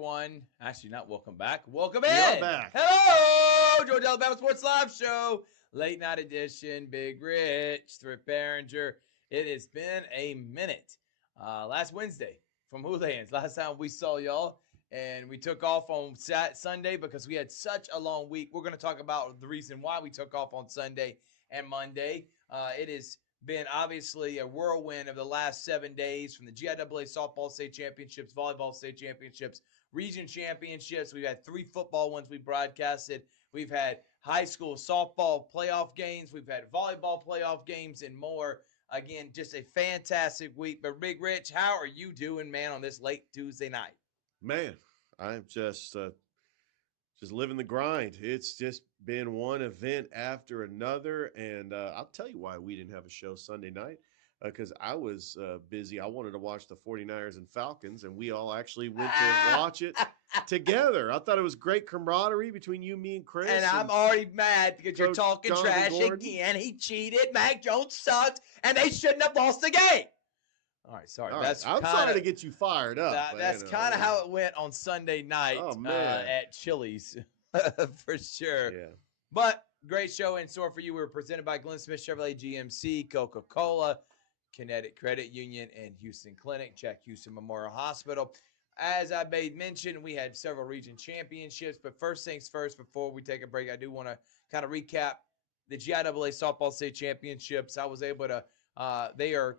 everyone. Actually, not welcome back. Welcome We are in. back. Hello, Georgia Alabama Sports Live Show, late night edition. Big Rich, Thrift Behringer. It has been a minute. Last Wednesday from Houlihan's. Last time we saw y'all, and we took off on Sunday because we had such a long week. We're going to talk about the reason why we took off on Sunday and Monday. It has been obviously a whirlwind of the last 7 days, from the GIAA softball state championships, volleyball state championships, region championships. We've had 3 football ones we broadcasted. We've had high school softball playoff games. We've had volleyball playoff games and more. Again, just a fantastic week. But Big Rich, how are you doing, man, on this late Tuesday night? Man, I'm just living the grind. It's just been one event after another, and I'll tell you why we didn't have a show Sunday night, because I was busy. I wanted to watch the 49ers and Falcons, and we all actually went to watch it together. I thought it was great camaraderie between you, me, and Chris. And I'm already mad because you're talking Jonathan trash Gordon. again. He cheated. Mac Jones sucked, and they shouldn't have lost the game. All right, sorry. All right, I'm sorry to get you fired up. That's kind of how it went on Sunday night at Chili's, for sure. Yeah. But great show in store for you. We were presented by Glenn Smith Chevrolet GMC, Coca-Cola, Kinetic Credit Union, and Houston Clinic. Check Houston Memorial Hospital. As I made mention, we had several region championships. But first things first, before we take a break, I do want to kind of recap the GIAA softball state championships. I was able to they are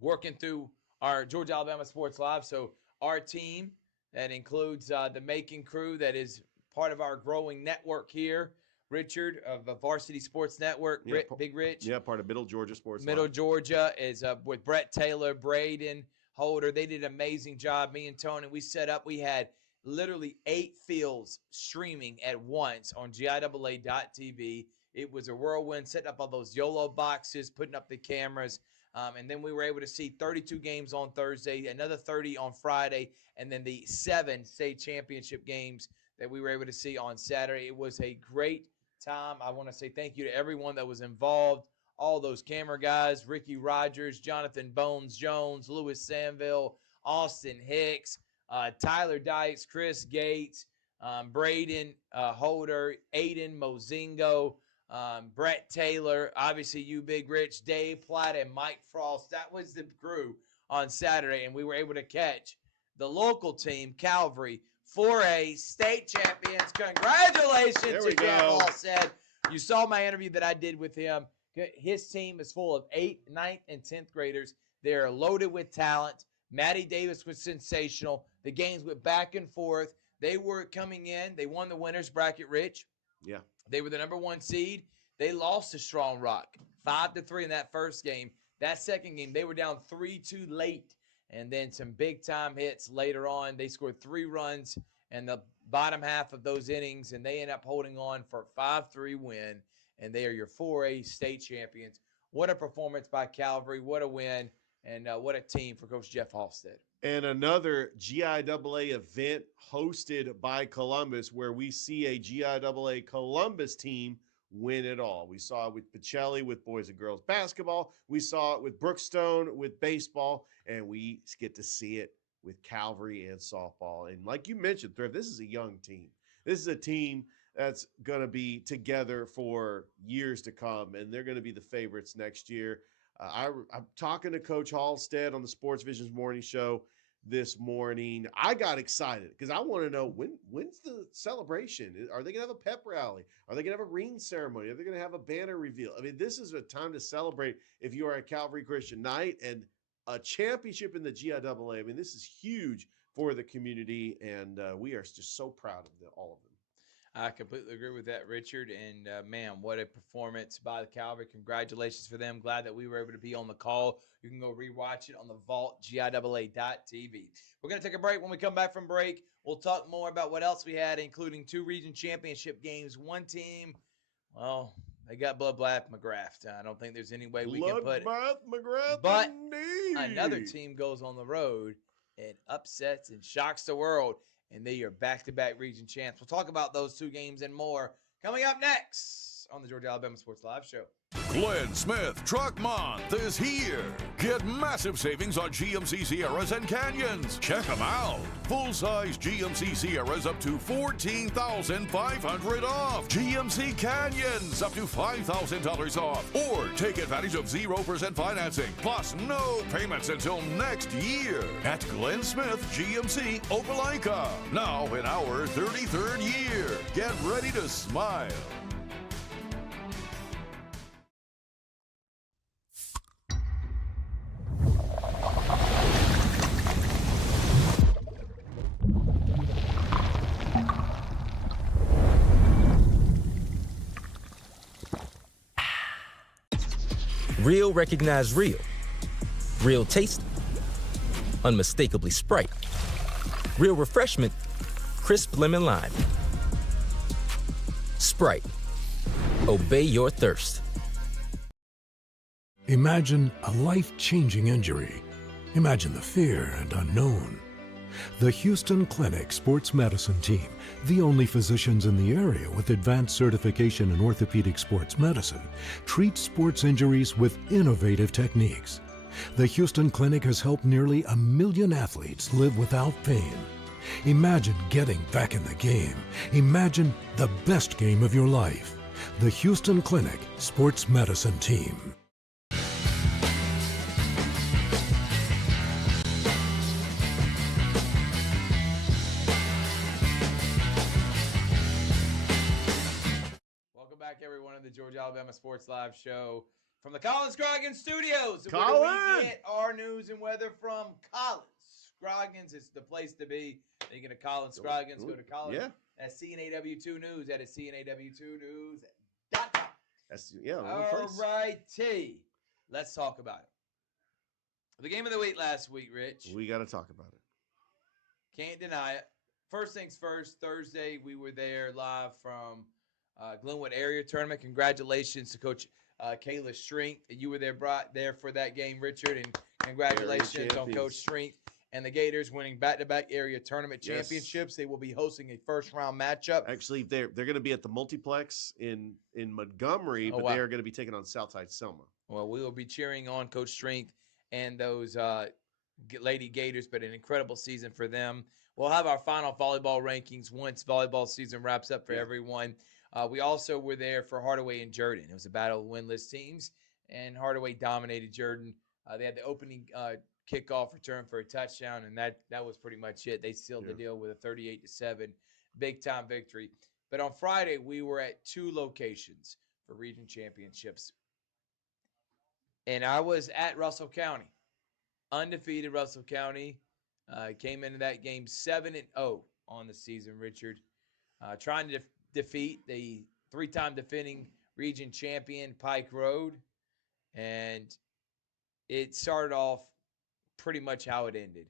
working through our Georgia Alabama Sports Live. So our team, that includes the Macon crew that is part of our growing network here. Richard of the Varsity Sports Network, Yeah, Big Rich. Yeah, part of Middle Georgia Sports Middle Live. Georgia is with Brett Taylor, Braden, Holder. They did an amazing job. Me and Tony, we had literally 8 fields streaming at once on GIAA.tv. It was a whirlwind, setting up all those YOLO boxes, putting up the cameras. And then we were able to see 32 games on Thursday, another 30 on Friday, and then the 7 state championship games that we were able to see on Saturday. It was a great time. I want to say thank you to everyone that was involved, all those camera guys, Ricky Rogers, Jonathan Bones Jones, Louis Sanville, Austin Hicks, Tyler Dykes, Chris Gates, Braden Holder, Aiden Mozingo, Brett Taylor, obviously you, Big Rich, Dave Platt, and Mike Frost. That was the crew on Saturday, and we were able to catch the local team, Calvary, 4A state champions. Congratulations to Jeff Halstead. You saw my interview that I did with him. His team is full of 8th, 9th, and 10th graders. They're loaded with talent. Maddie Davis was sensational. The games went back and forth. They were coming in. They won the winner's bracket, Rich. Yeah. They were the number 1 seed. They lost to Strong Rock 5-3 in that first game. That second game, they were down 3-2 late, and then some big-time hits later on. They scored 3 runs in the bottom half of those innings, and they end up holding on for a 5-3 win, and they are your 4A state champions. What a performance by Calvary. What a win, and what a team for Coach Jeff Halstead. And another GIAA event hosted by Columbus, where we see a GIAA Columbus team win it all. We saw it with Pacelli with boys and girls basketball. We saw it with Brookstone with baseball, and we get to see it with Calvary and softball. And like you mentioned, Thrift, this is a young team. This is a team that's going to be together for years to come, and they're going to be the favorites next year. I'm talking to Coach Halstead on the Sports Visions Morning Show this morning. I got excited because I want to know when's the celebration? Are they going to have a pep rally? Are they going to have a ring ceremony? Are they going to have a banner reveal? I mean, this is a time to celebrate if you are at Calvary Christian Knight, and a championship in the GIAA. I mean, this is huge for the community, and we are just so proud of all of them. I completely agree with that, Richard. And, man, what a performance by the Calvary. Congratulations for them. Glad that we were able to be on the call. You can go rewatch it on the Vault, GIAA.tv. We're going to take a break. When we come back from break, we'll talk more about what else we had, including 2 region championship games. One team, well, they got Bloodbath McGrath. I don't think there's any way we can put it. Bloodbath McGrath, but indeed. Another team goes on the road and upsets and shocks the world, and they are back-to-back region champs. We'll talk about those 2 games and more coming up next on the Georgia Alabama Sports Live Show. Glenn Smith Truck Month is here. Get massive savings on GMC Sierras and Canyons. Check them out. Full-size GMC Sierras up to $14,500 off. GMC Canyons up to $5,000 off. Or take advantage of 0% financing, plus no payments until next year. At Glenn Smith GMC Opelika. Now in our 33rd year. Get ready to smile. Real recognize real. Real taste, unmistakably Sprite. Real refreshment, crisp lemon lime. Sprite. Obey your thirst. Imagine a life-changing injury. Imagine the fear and unknown. The Houston Clinic Sports Medicine Team, the only physicians in the area with advanced certification in orthopedic sports medicine, treats sports injuries with innovative techniques. The Houston Clinic has helped nearly 1 million athletes live without pain. Imagine getting back in the game. Imagine the best game of your life. The Houston Clinic Sports Medicine Team. Welcome back, everyone, to the Georgia Alabama Sports Live Show from the Colin Scroggins Studios. Colin! Where we get our news and weather from Colin Scroggins. It's the place to be. Thinking of Colin Scroggins, go to Colin. Yeah. That's CNAW2 News. That is CNAW2News.com. That's yeah. All righty. Let's talk about it. The game of the week last week, Rich. We got to talk about it. Can't deny it. First things first, Thursday we were there live from Glenwood area tournament. Congratulations to Coach Kayla Strength. You were there for that game, Richard, and congratulations on Coach Strength and the Gators winning back-to-back area tournament championships. They will be hosting a first-round matchup. Actually, they're going to be at the multiplex in Montgomery, but they are going to be taking on Southside Selma. Well, we will be cheering on Coach Strength and those Lady Gators, but an incredible season for them. We'll have our final volleyball rankings once volleyball season wraps up for everyone. We also were there for Hardaway and Jordan. It was a battle of winless teams, and Hardaway dominated Jordan. They had the opening kickoff return for a touchdown, and that was pretty much it. They sealed the deal with a 38-7 big-time victory. But on Friday, we were at 2 locations for region championships. And I was at Russell County. Undefeated Russell County came into that game 7-0 on the season, Richard. Trying to defeat the 3-time defending region champion Pike Road. And it started off pretty much how it ended.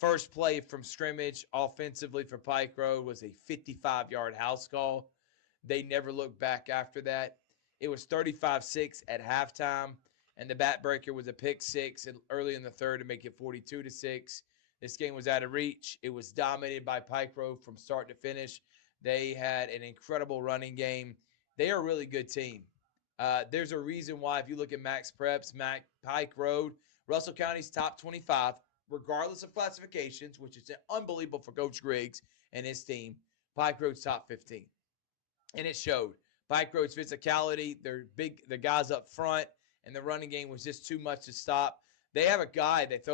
First play from scrimmage offensively for Pike Road was a 55-yard house call. They never looked back after that. It was 35-6 at halftime, and the backbreaker was a pick six early in the third to make it 42-6. This game was out of reach. It was dominated by Pike Road from start to finish. They had an incredible running game. They are a really good team. There's a reason why, if you look at Max Preps, Pike Road, Russell County's top 25, regardless of classifications, which is unbelievable for Coach Griggs and his team. Pike Road's top 15. And it showed. Pike Road's physicality, the guys up front, and the running game was just too much to stop. They have a guy that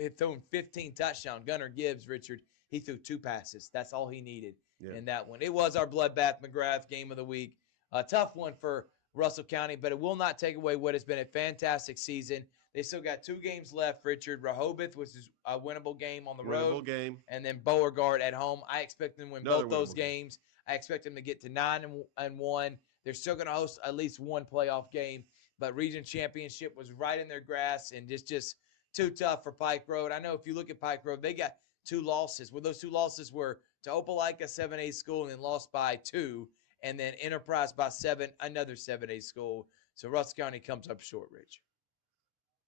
had thrown 15 touchdowns, Gunnar Gibbs, Richard. He threw 2 passes. That's all he needed in that one. It was our Bloodbath McGrath game of the week. A tough one for Russell County, but it will not take away what has been a fantastic season. They still got 2 games left, Richard. Rehoboth was a winnable game on the road. Game. And then Beauregard at home. I expect them to win both those games. I expect them to get to 9-1. They're still going to host at least one playoff game. But region championship was right in their grasp, and just too tough for Pike Road. I know if you look at Pike Road, they got 2 losses. Well, those 2 losses were to Opelika 7A school and then lost by 2, and then Enterprise by 7, another 7A school. So Russell County comes up short, Rich.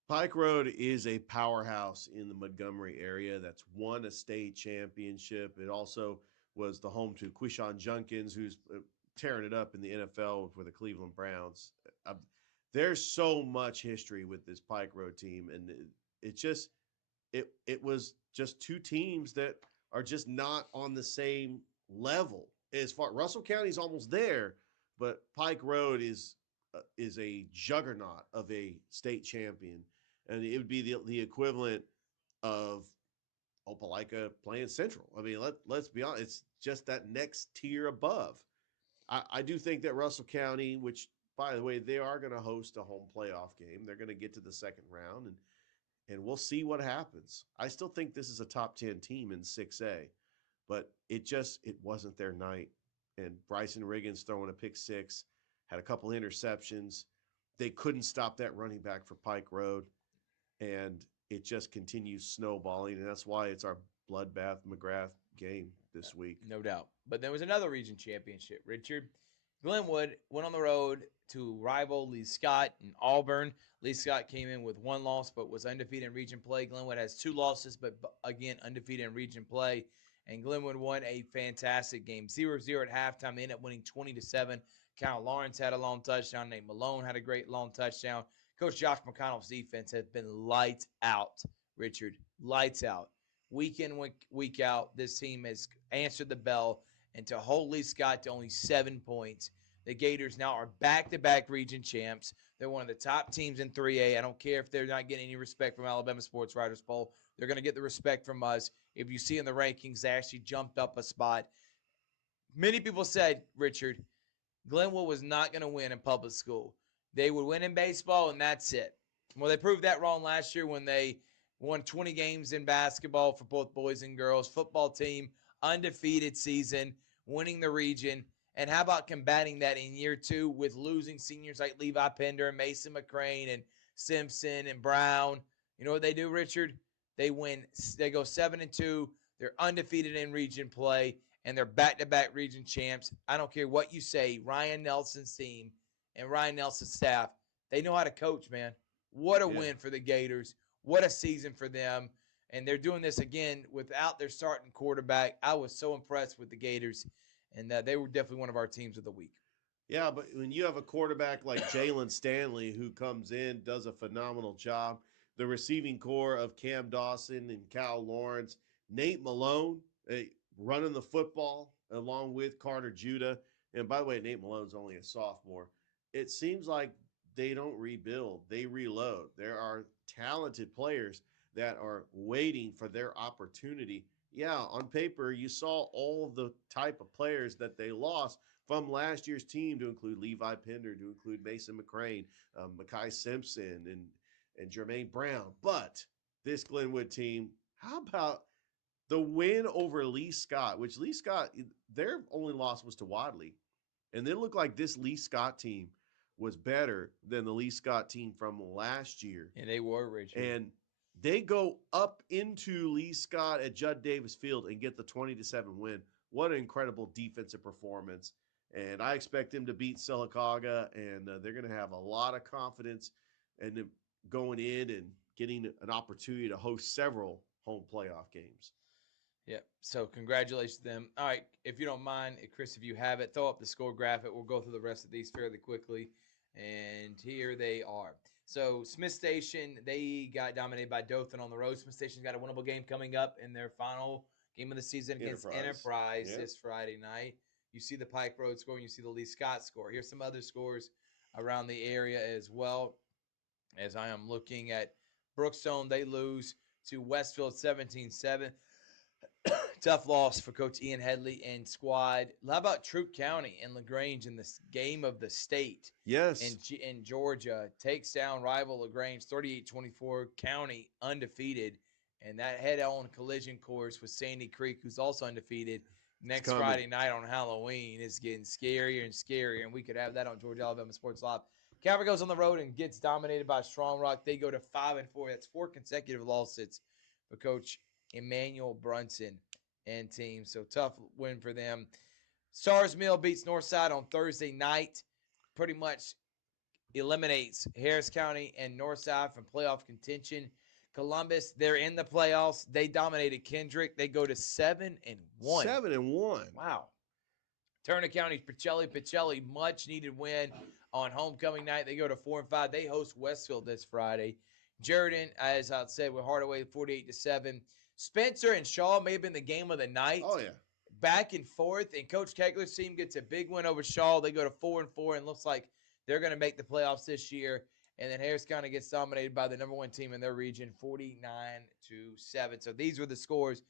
Pike Road is a powerhouse in the Montgomery area that's won a state championship. It also was the home to Quishon Junkins, who's tearing it up in the NFL for the Cleveland Browns. There's so much history with this Pike Road team, and it was just two teams that are just not on the same level. As far Russell County's almost there, but Pike Road is a juggernaut of a state champion, and it would be the equivalent of Opelika playing Central. I mean, let's be honest, it's just that next tier above. I do think that Russell County, which by the way, they are going to host a home playoff game. They're going to get to the second round, and we'll see what happens. I still think this is a top 10 team in 6A, but it wasn't their night. And Bryson Riggins throwing a pick six, had a couple interceptions. They couldn't stop that running back for Pike Road, and it just continues snowballing, and that's why it's our bloodbath McGrath game this week. No doubt. But there was another region championship, Richard. Glenwood went on the road to rival Lee Scott in Auburn. Lee Scott came in with one loss but was undefeated in region play. Glenwood has two losses but again undefeated in region play. And Glenwood won a fantastic game. 0-0 at halftime. They ended up winning 20-7. Kyle Lawrence had a long touchdown. Nate Malone had a great long touchdown. Coach Josh McConnell's defense has been lights out, Richard. Lights out. Week in, week out, this team has answered the bell. And to hold Lee Scott to only 7 points, the Gators now are back-to-back region champs. They're one of the top teams in 3A. I don't care if they're not getting any respect from Alabama Sports Writers Poll. They're going to get the respect from us. If you see in the rankings, they actually jumped up a spot. Many people said, Richard, Glenwood was not going to win in public school. They would win in baseball, and that's it. Well, they proved that wrong last year when they won 20 games in basketball for both boys and girls. Football team, undefeated season, winning the region. And how about combating that in year two with losing seniors like Levi Pender and Mason McCrane and Simpson and Brown? You know what they do, Richard? They win. They go 7-2. They're undefeated in region play, and they're back-to-back region champs. I don't care what you say. Ryan Nelson's team and Ryan Nelson's staff, they know how to coach, man. What a win for the Gators. What a season for them. And they're doing this again without their starting quarterback. I was so impressed with the Gators, and they were definitely one of our teams of the week. Yeah, but when you have a quarterback like Jalen Stanley who comes in, does a phenomenal job, the receiving core of Cam Dawson and Kyle Lawrence, Nate Malone running the football along with Carter Judah. And by the way, Nate Malone's only a sophomore. It seems like they don't rebuild. They reload. There are talented players that are waiting for their opportunity. Yeah, on paper, you saw all the type of players that they lost from last year's team, to include Levi Pender, to include Mason McCrane, Mekhi Simpson, and Jermaine Brown. But this Glenwood team, how about the win over Lee Scott, which Lee Scott, their only loss was to Wadley. And it looked like this Lee Scott team was better than the Lee Scott team from last year. And they were, Richard. And they go up into Lee Scott at Judd Davis Field and get the 20-7 win. What an incredible defensive performance. And I expect them to beat Sylacauga, and they're going to have a lot of confidence and going in and getting an opportunity to host several home playoff games. Yep. So congratulations to them. All right. If you don't mind, Chris, if you have it, throw up the score graphic. We'll go through the rest of these fairly quickly. And here they are. So Smith Station, they got dominated by Dothan on the road. Smith Station's got a winnable game coming up in their final game of the season against Enterprise this Friday night. You see the Pike Road score, and you see the Lee Scott score. Here's some other scores around the area as well. As I am looking at Brookstone, they lose to Westfield 17-7. Tough loss for Coach Ian Headley and squad. How about Troup County and LaGrange in this game of the state? Yes. In Georgia, takes down rival LaGrange 38-24. County undefeated. And that head-on collision course with Sandy Creek, who's also undefeated, next Friday night on Halloween is getting scarier and scarier. And we could have that on Georgia Alabama Sports Live. Calvary goes on the road and gets dominated by Strong Rock. They go to 5-4. That's 4 consecutive losses for Coach Emmanuel Brunson and team. So tough win for them. Stars Mill beats Northside on Thursday night. Pretty much eliminates Harris County and Northside from playoff contention. Columbus, they're in the playoffs. They dominated Kendrick. They go to 7-1. 7-1. Wow. Turner County's Pacelli, much needed win on homecoming night. They go to 4-5. They host Westfield this Friday. Jordan, as I said, with Hardaway 48-7. Spencer and Shaw may have been the game of the night. Oh, yeah. Back and forth, and Coach Kegler's team gets a big win over Shaw. They go to 4-4, and looks like they're going to make the playoffs this year. And then Harris County gets dominated by the number one team in their region, 49-7. So these were the scores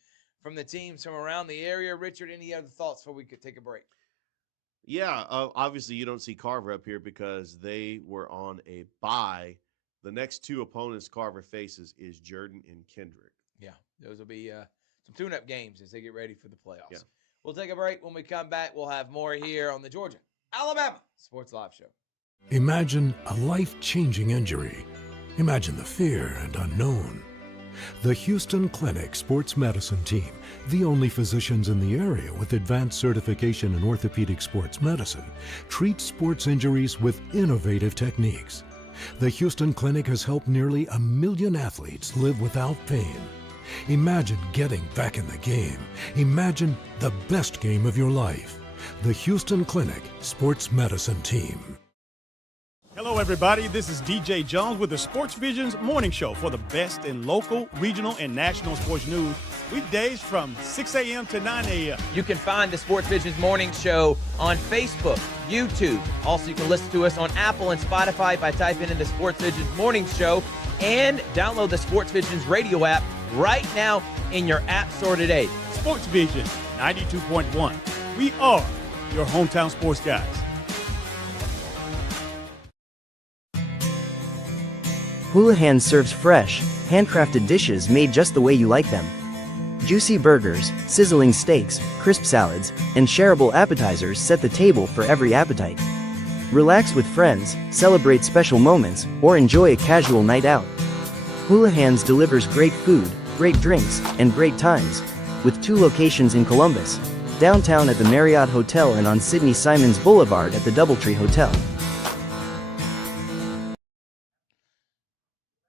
from the teams from around the area. Richard, any other thoughts before we could take a break? Yeah, obviously you don't see Carver up here because they were on a bye. The next two opponents Carver faces is Jordan and Kendrick. Yeah, those will be some tune-up games as they get ready for the playoffs. Yeah. We'll take a break. When we come back, we'll have more here on the Georgia-Alabama Sports Live Show. Imagine a life-changing injury. Imagine the fear and unknown. The Houston Clinic Sports Medicine Team, the only physicians in the area with advanced certification in orthopedic sports medicine, treats sports injuries with innovative techniques. The Houston Clinic has helped nearly 1 million athletes live without pain. Imagine getting back in the game. Imagine the best game of your life. The Houston Clinic Sports Medicine Team. Hello, everybody. This is DJ Jones with the Sports Visions Morning Show for the best in local, regional, and national sports news. Weekdays from 6 a.m. to 9 a.m. You can find the Sports Visions Morning Show on Facebook, YouTube. Also, you can listen to us on Apple and Spotify by typing in the Sports Visions Morning Show, and download the Sports Visions radio app right now in your app store today. Sports Vision 92.1. We are your hometown sports guys. Houlihan serves fresh, handcrafted dishes made just the way you like them. Juicy burgers, sizzling steaks, crisp salads, and shareable appetizers set the table for every appetite. Relax with friends, celebrate special moments, or enjoy a casual night out. Houlihan's delivers great food, great drinks, and great times, with 2 locations in Columbus, downtown at the Marriott Hotel and on Sidney Simons Boulevard at the Doubletree Hotel.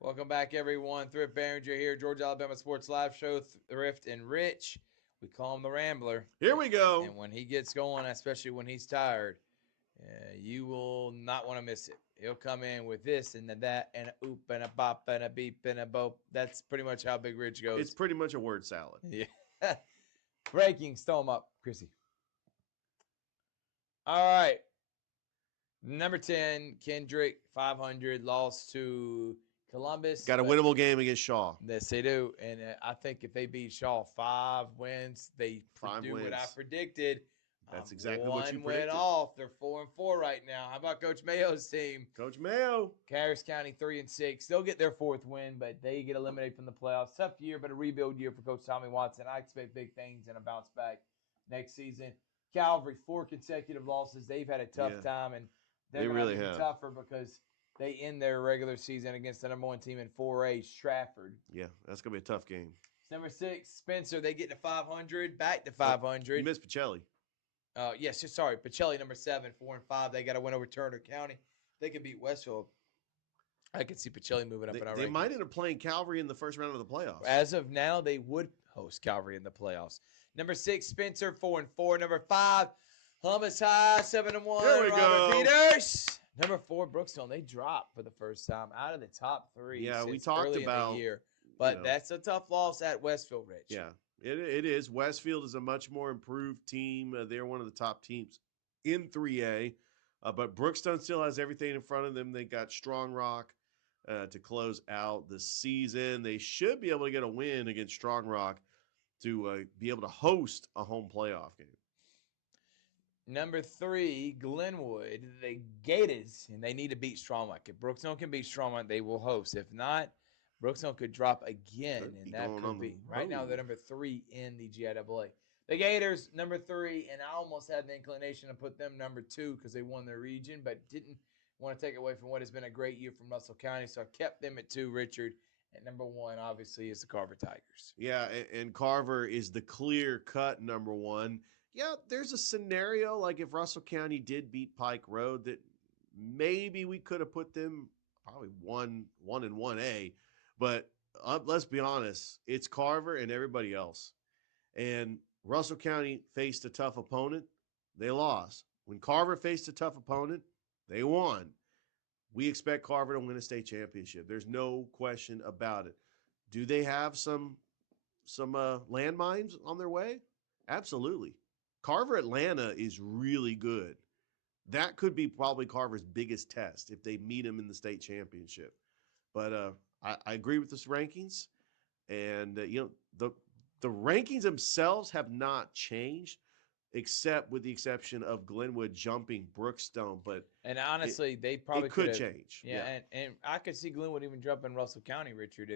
Welcome back, everyone. Thrift Behringer here, Georgia-Alabama Sports Live Show. Thrift and Rich, we call him the Rambler. Here we go. And when he gets going, especially when he's tired, you will not want to miss it. He'll come in with this and that and a oop and a bop and a beep and a boop. That's pretty much how Big Rich goes. It's pretty much a word salad. Yeah. Breaking, storm up, Chrissy. All right. Number 10, Kendrick, 500, lost to Columbus. Got a winnable game against Shaw. Yes, they do. And I think if they beat Shaw 5 wins, they 5 do wins. what I predicted. That's exactly what you One predicted. went off. They're 4-4 right now. How about Coach Mayo's team? Coach Mayo. Harris County 3-6. They'll get their 4th win, but they get eliminated from the playoffs. Tough year, but a rebuild year for Coach Tommy Watson. I expect big things and a bounce back next season. Calvary, 4 consecutive losses. They've had a tough time, and they're going to really have tougher because they end their regular season against the number 1 team in 4A, Stratford. Yeah, that's going to be a tough game. Number 6, Spencer. They get to 500, back to 500. You missed Pacelli. Yes, sorry. Pacelli, number 7, 4-5. They got to win over Turner County. They could beat Westfield. I could see Pacelli moving up in our They rankings. might end up playing Calvary in the first round of the playoffs. As of now, they would host Calvary in the playoffs. Number 6, Spencer, 4-4. Number 5, Columbus High, 7-1. There we Robert go. Peters. Number 4, Brookstone. They dropped for the first time out of the top 3. Yeah, we since talked early about, in the year. But know. that's a tough loss at Westfield, Rich. Yeah, it is. Westfield is a much more improved team. They're one of the top teams in 3A. But Brookstone still has everything in front of them. They got Strong Rock to close out the season. They should be able to get a win against Strong Rock to be able to host a home playoff game. Number 3, Glenwood. The Gators, and they need to beat Strongmont. If Brookstone can beat Strongmont, they will host. If not, Brookstone could drop again, Could be and that going could on be. the Right now, they're road. number 3 in the GIAA. The Gators, number 3, and I almost had the inclination to put them number 2 because they won their region, but didn't want to take away from what has been a great year from Russell County, so I kept them at 2, Richard. And number 1, obviously, is the Carver Tigers. Yeah, and Carver is the clear-cut number 1. Yeah, there's a scenario like if Russell County did beat Pike Road that maybe we could have put them probably 1 and 1A. But let's be honest, it's Carver and everybody else. And Russell County faced a tough opponent. they lost. When Carver faced a tough opponent, they won. We expect Carver to win a state championship. There's no question about it. Do they have some landmines on their way? Absolutely. Carver Atlanta is really good. That could be probably Carver's biggest test if they meet him in the state championship. But I agree with this rankings, and the rankings themselves have not changed, except with the exception of Glenwood jumping Brookstone. But honestly, they probably it could could've- change. Yeah, and I could see Glenwood even jumping Russell County, Richard,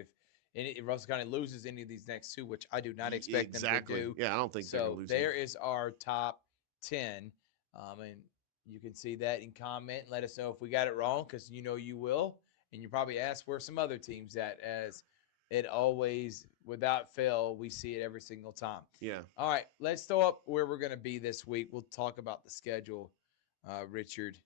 if Russell County loses any of these next two, which I do not expect them to do. Yeah, I don't think they're So gonna lose. there is our top 10, and you can see that in comment. Let us know if we got it wrong, because you will, and you probably ask where some other teams at, as it always, without fail, we see it every single time. Yeah. All right, let's throw up where we're going to be this week. We'll talk about the schedule, Richard,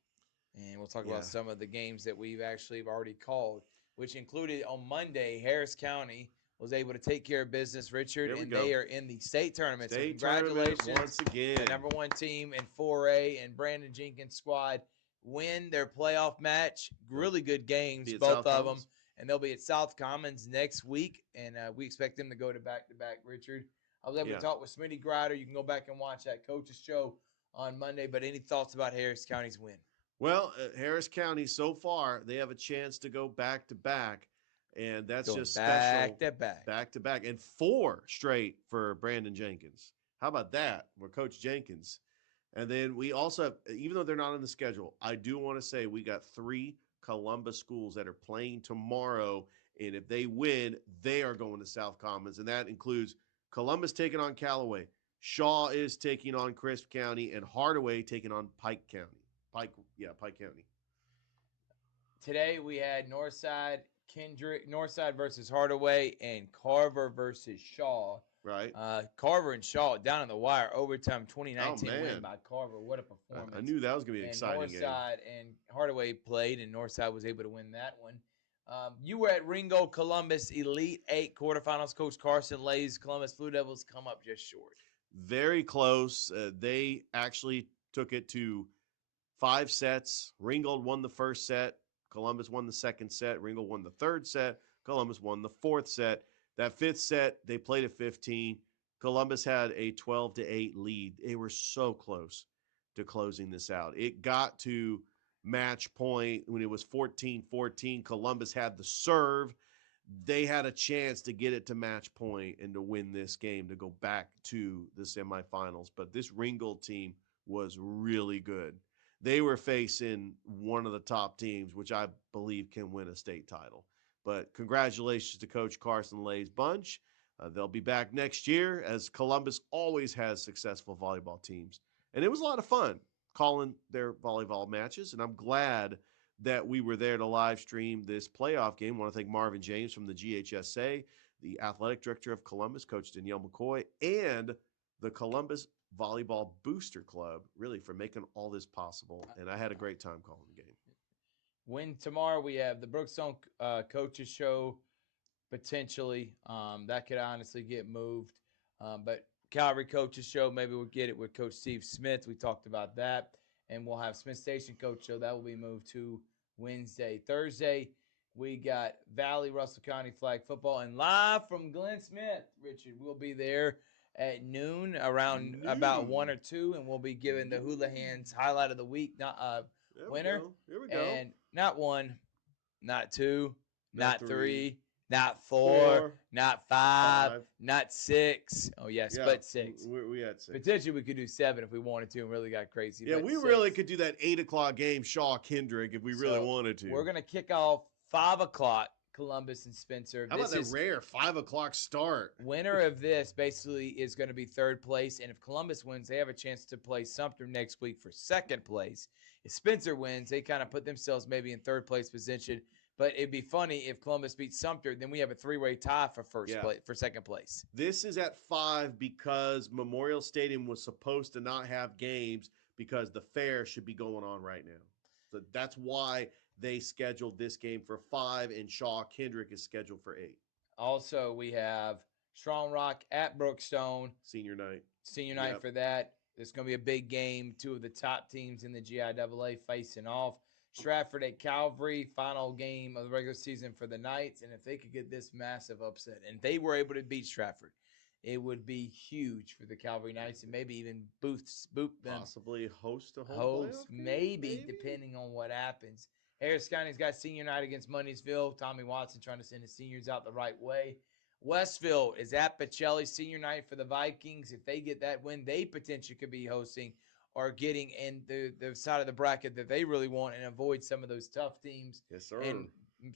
and we'll talk about some of the games that we've actually already called, which included on Monday, Harris County was able to take care of business, Richard, and they are in the state tournament. So congratulations once again. the number one team in 4A and Brandon Jenkins' squad win their playoff match. Really good games, both of them. And they'll be at South Commons next week, and we expect them to go to back-to-back, Richard. I was able to talk with Smitty Grider. You can go back and watch that coach's show on Monday. But any thoughts about Harris County's win? Well, Harris County, so far, they have a chance to go back-to-back, and that's just special. Back-to-back. And 4 straight for Brandon Jenkins. How about that? For Coach Jenkins. And then we also have, even though they're not on the schedule, I do want to say we got 3 Columbus schools that are playing tomorrow, and if they win, they are going to South Commons, and that includes Columbus taking on Callaway, Shaw is taking on Crisp County, and Hardaway taking on Pike County. Pike County. Today we had Northside versus Hardaway, and Carver versus Shaw. Right. Carver and Shaw down in the wire, overtime 2019 win by Carver. What a performance. I knew that was going to be an exciting game. Northside and Hardaway played, and Northside was able to win that one. You were at Ringo Columbus Elite 8 quarterfinals. Coach Carson Lay's Columbus Blue Devils come up just short. Very close. They actually took it to 5 sets. Ringgold won the first set. Columbus won the second set. Ringgold won the third set. Columbus won the fourth set. That 5th set, they played at 15. Columbus had a 12-8 lead. They were so close to closing this out. It got to match point when it was 14-14. Columbus had the serve. They had a chance to get it to match point and to win this game, to go back to the semifinals. But this Ringgold team was really good. They were facing one of the top teams, which I believe can win a state title. But congratulations to Coach Carson Lay's bunch. They'll be back next year, as Columbus always has successful volleyball teams. And it was a lot of fun calling their volleyball matches, and I'm glad that we were there to live stream this playoff game. I want to thank Marvin James from the GHSA, the athletic director of Columbus, Coach Danielle McCoy, and the Columbus Volleyball Booster Club, really, for making all this possible. And I had a great time calling the game. When tomorrow we have the Brookstone coaches show, potentially. That could honestly get moved. But Calvary coaches show, maybe we'll get it with Coach Steve Smith. We talked about that. And we'll have Smith Station coach show. That will be moved to Wednesday. Thursday, we got Valley Russell County flag football. And live from Glenn Smith, Richard, we'll be there at noon, around about 1 or 2. And we'll be giving the Hula Hands highlight of the week. Winner. Here we go. And not 1, not 2, not 3, not 4, 4, not 5, not 6. Oh, yeah, split 6. We had 6. Potentially, we could do 7 if we wanted to and really got crazy. Yeah, but we 6. really could do that 8 o'clock game, Shaw Kendrick, if we really wanted to. We're going to kick off 5 o'clock, Columbus and Spencer. How about that rare 5 o'clock start? Winner of this basically is going to be 3rd place. And if Columbus wins, they have a chance to play Sumter next week for 2nd place. If Spencer wins, they kind of put themselves maybe in 3rd place position. But it'd be funny if Columbus beats Sumter, then we have a 3-way tie for for 2nd place. This is at 5 because Memorial Stadium was supposed to not have games because the fair should be going on right now. So that's why they scheduled this game for 5, and Shaw Kendrick is scheduled for 8. Also, we have Strong Rock at Brookstone. Senior night For that. It's going to be a big game. Two of the top teams in the GIAA facing off. Stratford at Calvary, final game of the regular season for the Knights. And if they could get this massive upset, and they were able to beat Stratford, it would be huge for the Calvary Knights and maybe even boost them. Possibly host a home playoff game, maybe, depending on what happens. Harris County's got senior night against Moneysville. Tommy Watson trying to send his seniors out the right way. Westfield is at Pacelli, senior night for the Vikings. If they get that win, they potentially could be hosting or getting in the side of the bracket that they really want and avoid some of those tough teams. Yes, sir. And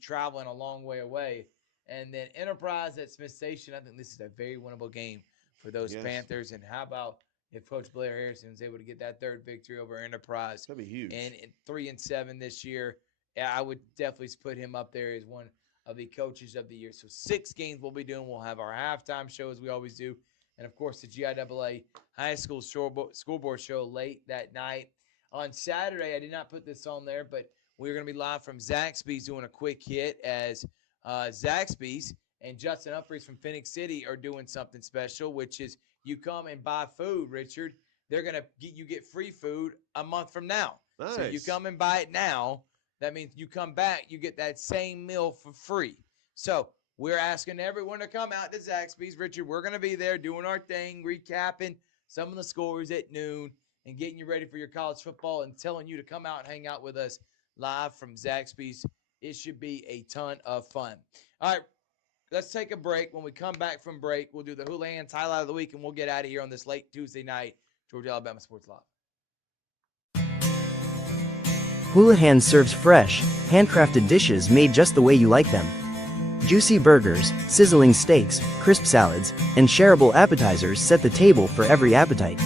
traveling a long way away. And then Enterprise at Smith Station. I think this is a very winnable game for those Panthers. And how about if Coach Blair Harrison was able to get that third victory over Enterprise? That'd be huge. And 3-7 this year, I would definitely put him up there as one of the coaches of the year. So 6 games we'll be doing. We'll have our halftime show as we always do. And, of course, the GIAA High School School Board show late that night. On Saturday, I did not put this on there, but we're going to be live from Zaxby's doing a quick hit as Zaxby's and Justin Humphreys from Phoenix City are doing something special, which is you come and buy food, Richard. They're going to get free food a month from now. Nice. So you come and buy it now. That means you come back, you get that same meal for free. So we're asking everyone to come out to Zaxby's. Richard, we're going to be there doing our thing, recapping some of the scores at noon and getting you ready for your college football and telling you to come out and hang out with us live from Zaxby's. It should be a ton of fun. All right, let's take a break. When we come back from break, we'll do the Houlihan's highlight of the week, and we'll get out of here on this late Tuesday night. Georgia Alabama Sports Live. Houlihan's serves fresh, handcrafted dishes made just the way you like them. Juicy burgers, sizzling steaks, crisp salads, and shareable appetizers set the table for every appetite.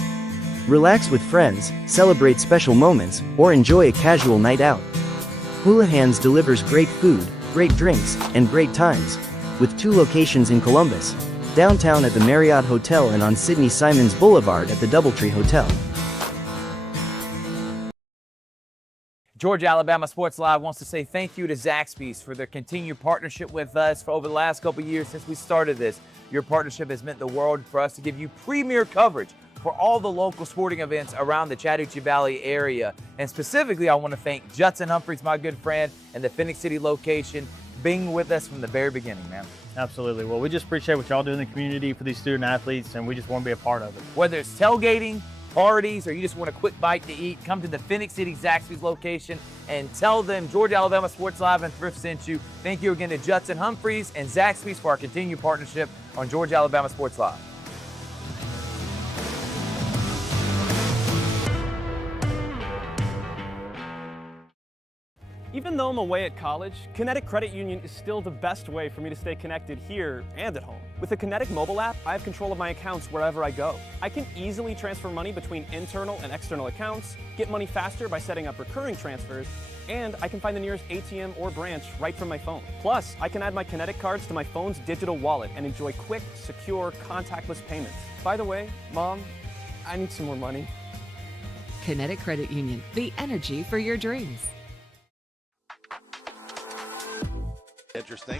Relax with friends, celebrate special moments, or enjoy a casual night out. Houlihan's delivers great food, great drinks, and great times, with 2 locations in Columbus, downtown at the Marriott Hotel and on Sidney Simons Boulevard at the Doubletree Hotel. Georgia Alabama Sports Live wants to say thank you to Zaxby's for their continued partnership with us for over the last couple of years since we started this. Your partnership has meant the world for us to give you premier coverage for all the local sporting events around the Chattahoochee Valley area. And specifically, I want to thank Judson Humphreys, my good friend, and the Phoenix City location, being with us from the very beginning, man. Absolutely. Well, we just appreciate what y'all do in the community for these student athletes, and we just want to be a part of it. Whether it's tailgating, parties, or you just want a quick bite to eat, come to the Phoenix City Zaxby's location and tell them Georgia Alabama Sports Live and Thrift sent you. Thank you again to Judson Humphreys and Zaxby's for our continued partnership on Georgia Alabama Sports Live. Even though I'm away at college, Kinetic Credit Union is still the best way for me to stay connected here and at home. With the Kinetic mobile app, I have control of my accounts wherever I go. I can easily transfer money between internal and external accounts, get money faster by setting up recurring transfers, and I can find the nearest ATM or branch right from my phone. Plus, I can add my Kinetic cards to my phone's digital wallet and enjoy quick, secure, contactless payments. By the way, Mom, I need some more money. Kinetic Credit Union, the energy for your dreams. Interesting.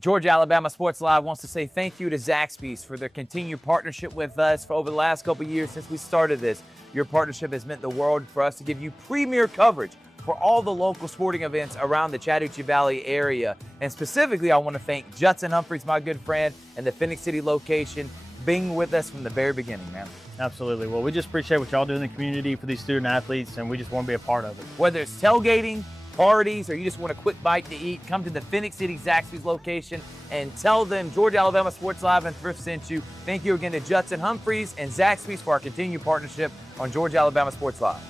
Georgia Alabama Sports Live wants to say thank you to Zaxby's for their continued partnership with us for over the last couple of years since we started this. Your partnership has meant the world for us to give you premier coverage for all the local sporting events around the Chattahoochee Valley area. And specifically, I want to thank Judson Humphreys, my good friend, and the Phoenix City location, being with us from the very beginning, man. Absolutely. Well, we just appreciate what y'all do in the community for these student athletes, and we just want to be a part of it. Whether it's tailgating, parties, or you just want a quick bite to eat, come to the Phoenix City Zaxby's location and tell them Georgia Alabama Sports Live and Thrift sent you. Thank you again to Judson Humphreys and Zaxby's for our continued partnership on Georgia Alabama Sports Live.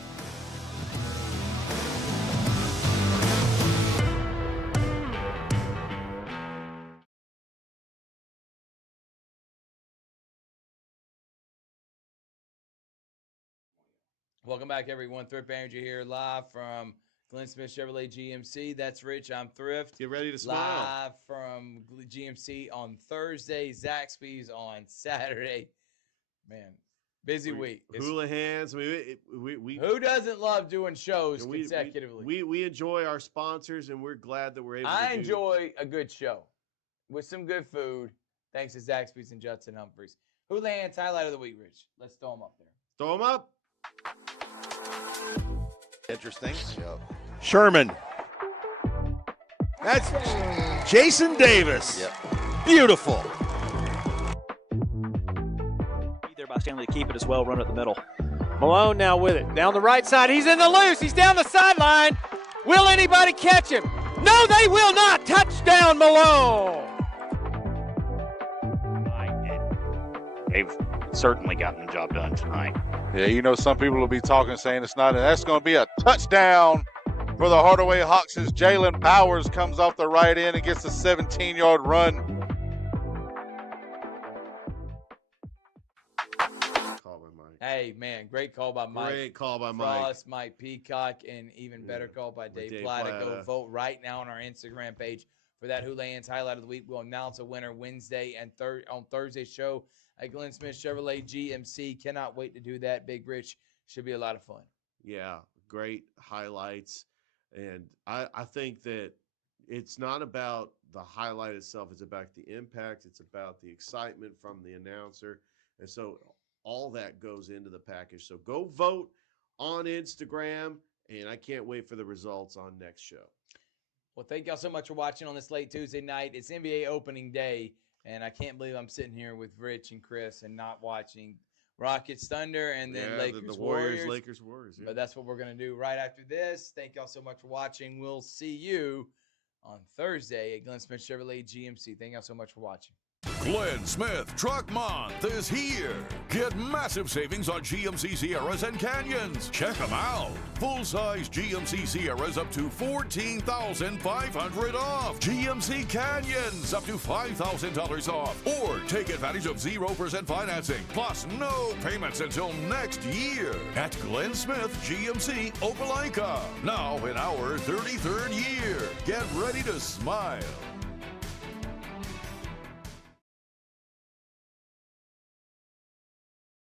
Welcome back, everyone. Thrift Manager here, live from Glenn Smith Chevrolet GMC. That's Rich. I'm Thrift. Get ready to smile. Live from GMC on Thursday, Zaxby's on Saturday. Man, busy week. Houlihan's. I mean, we who doesn't love doing shows consecutively? We enjoy our sponsors, and we're glad that we're able to enjoy a good show with some good food, thanks to Zaxby's and Judson Humphreys. Houlihan's highlight of the week, Rich. Let's throw them up there. Throw them up. Interesting. Yep. Sherman. That's Jason Davis. Yep. Beautiful. There by Stanley to keep it as well. Run at the middle. Malone now with it. Down the right side. He's in the loose. He's down the sideline. Will anybody catch him? No, they will not. Touchdown, Malone. They've certainly gotten the job done tonight. Yeah, you know, some people will be talking, saying it's not, and that's going to be a touchdown for the Hardaway Hawks as Jalen Bowers comes off the right end and gets a 17-yard run. Hey, man, great call by Mike. Great call by Mike. Frost, Mike Peacock, and even better call by Dave Plata. Go vote right now on our Instagram page for that Houlihan's Highlight of the Week. We'll announce a winner Wednesday and on Thursday's show at Glenn Smith Chevrolet GMC. Cannot wait to do that. Big Rich, should be a lot of fun. Yeah, great highlights. And I think that it's not about the highlight itself. It's about the impact. It's about the excitement from the announcer. And so all that goes into the package. So go vote on Instagram, and I can't wait for the results on next show. Well, thank y'all so much for watching on this late Tuesday night. It's NBA opening day, and I can't believe I'm sitting here with Rich and Chris and not watching Rockets Thunder and then Lakers the Warriors. Lakers Warriors. Yeah. But that's what we're going to do right after this. Thank y'all so much for watching. We'll see you on Thursday at Glenn Smith Chevrolet GMC. Thank y'all so much for watching. Glenn Smith Truck Month is here. Get massive savings on GMC Sierras and Canyons. Check them out. Full-size GMC Sierras up to $14,500 off. GMC Canyons up to $5,000 off. Or take advantage of 0% financing plus no payments until next year at Glenn Smith GMC Opelika. Now in our 33rd year. Get ready to smile.